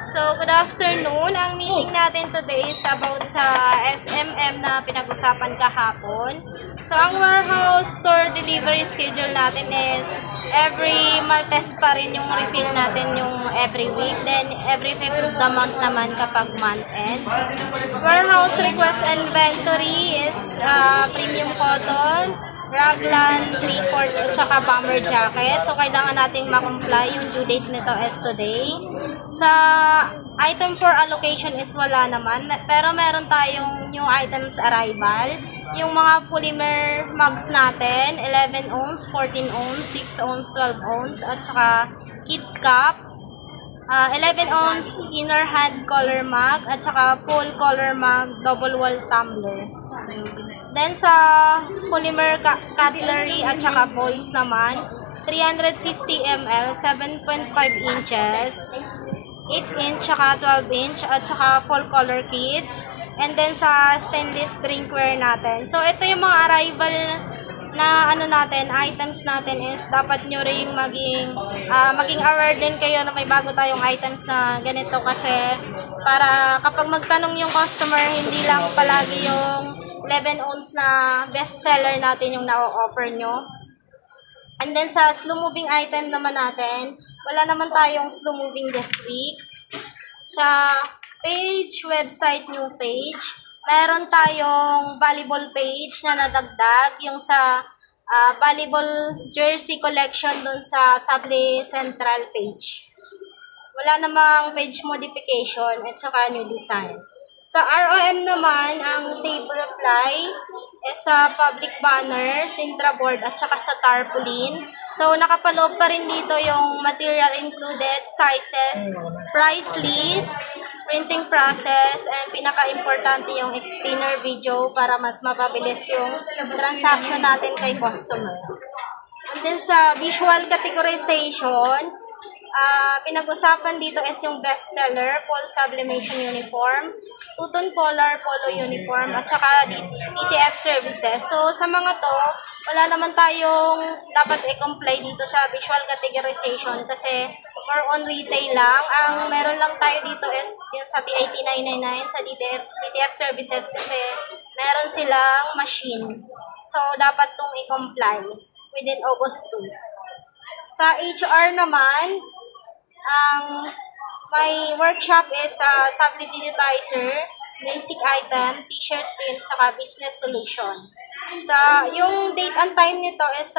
So, good afternoon. Ang meeting natin today is about sa SMM na pinag-usapan kahapon. So, ang warehouse store delivery schedule natin is every Martes pa rin yung refill natin yung every week. Then, every 5th of the month naman kapag month end. Warehouse request inventory is premium cotton, raglan, 3/4 at saka bomber jacket. So, kailangan nating ma-comply. Yung due date nito is today. Sa item for allocation is wala naman. Pero meron tayong new items arrival. Yung mga polymer mugs natin, 11 ounce, 14 ounce, 6 ounce, 12 ounce, at saka kids cup. 11 ounce inner hand color mug, at saka full color mug, double wall tumbler. Then sa polymer cutlery at saka bowls naman, 350 ml, 7.5 inches, 8 inch, saka 12 inch, at saka full color kits. And then sa stainless drinkware natin. So ito yung mga arrival na items natin is dapat nyo rin maging aware din kayo na may bago tayong items na ganito kasi para kapag magtanong yung customer, hindi lang palagi yung 11 ounce na best seller natin yung na-offer nyo. And then sa slow moving item naman natin, wala naman tayong slow moving this week. Sa page, website new page, meron tayong volleyball page na nadagdag, yung sa volleyball jersey collection dun sa Sable Central page. Wala namang page modification at saka new design. Sa ROM naman, ang Save Reply is sa public banner, Sintra board at saka sa tarpaulin. So, nakapaloob pa rin dito yung material included, sizes, price list, printing process, and pinaka-importante yung explainer video para mas mapabilis yung transaction natin kay customer. And then sa visual categorization, pinag-usapan dito is yung bestseller, full sublimation uniform, two-tone color polo uniform, at saka DTF services. So, sa mga to, wala naman tayong dapat i-comply dito sa visual categorization kasi more on retail lang. Ang meron lang tayo dito is yung sa TIT 999, sa DTF services kasi meron silang machine. So, dapat tong i-comply within August 2. Sa HR naman, ang may workshop is Sable Digitizer, basic item, t-shirt print, saka business solution. Yung date and time nito is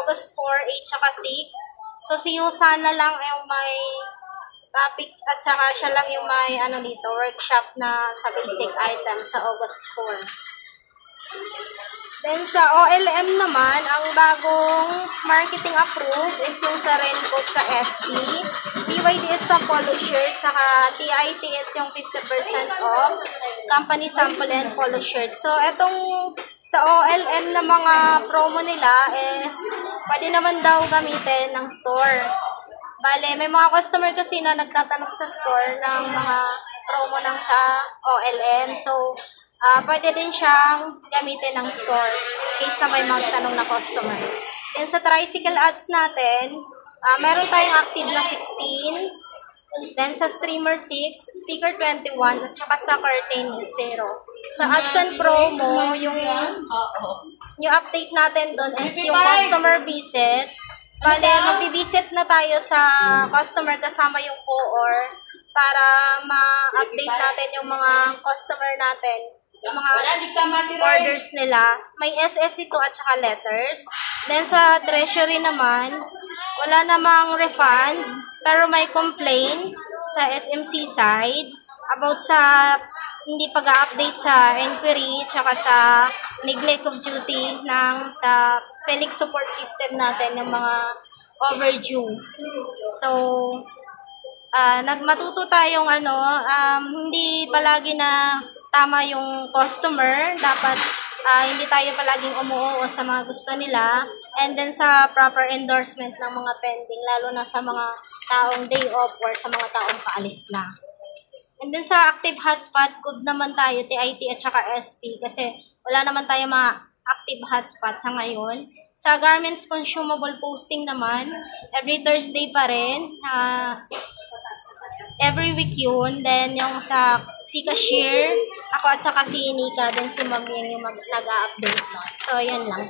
August 4, 8, saka 6. So, si Yusana lang yung may topic at saka siya lang yung may workshop na sa basic item sa August 4. Then sa OLM naman, ang bagong marketing approved is yung sa raincoat sa SP. BYD is sa polo shirt, saka TIT is yung 50% off, company sample and polo shirt. So, etong sa OLM na mga promo nila is pwede naman daw gamitin ng store. Bale, may mga customer kasi na nagtatanong sa store ng mga promo ng sa OLM. So, pwede din siyang gamitin ng store in case na may magtanong na customer. Then sa tricycle ads natin, meron tayong active na 16. Then sa streamer 6, sticker 21, at saka sa curtain is 0. Sa ads and promo, yung update natin doon is yung customer visit. Bale, mag-visit na tayo sa customer kasama yung co-or para ma-update natin yung mga customer natin, yung mga orders nila. May SS ito at saka letters. Then sa treasury naman, wala namang refund, pero may complaint sa SMC side about sa hindi pag-update sa inquiry tsaka sa neglect of duty ng sa Felix support system natin ng mga overdue. So, matuto tayong hindi palagi na tama yung customer, dapat hindi tayo palaging umuo sa mga gusto nila, and then sa proper endorsement ng mga pending, lalo na sa mga taong day off or sa mga taong paalis na. And then sa active hotspot, good naman tayo, TIT at saka SP, kasi wala naman tayo mga active hotspot sa ngayon. Sa garments consumable posting naman, every Thursday pa rin, every week yun. Then, yung si cashier, ako at saka si Nika, then si Ma'am Ying yung nag-a-update nun. So, yun lang.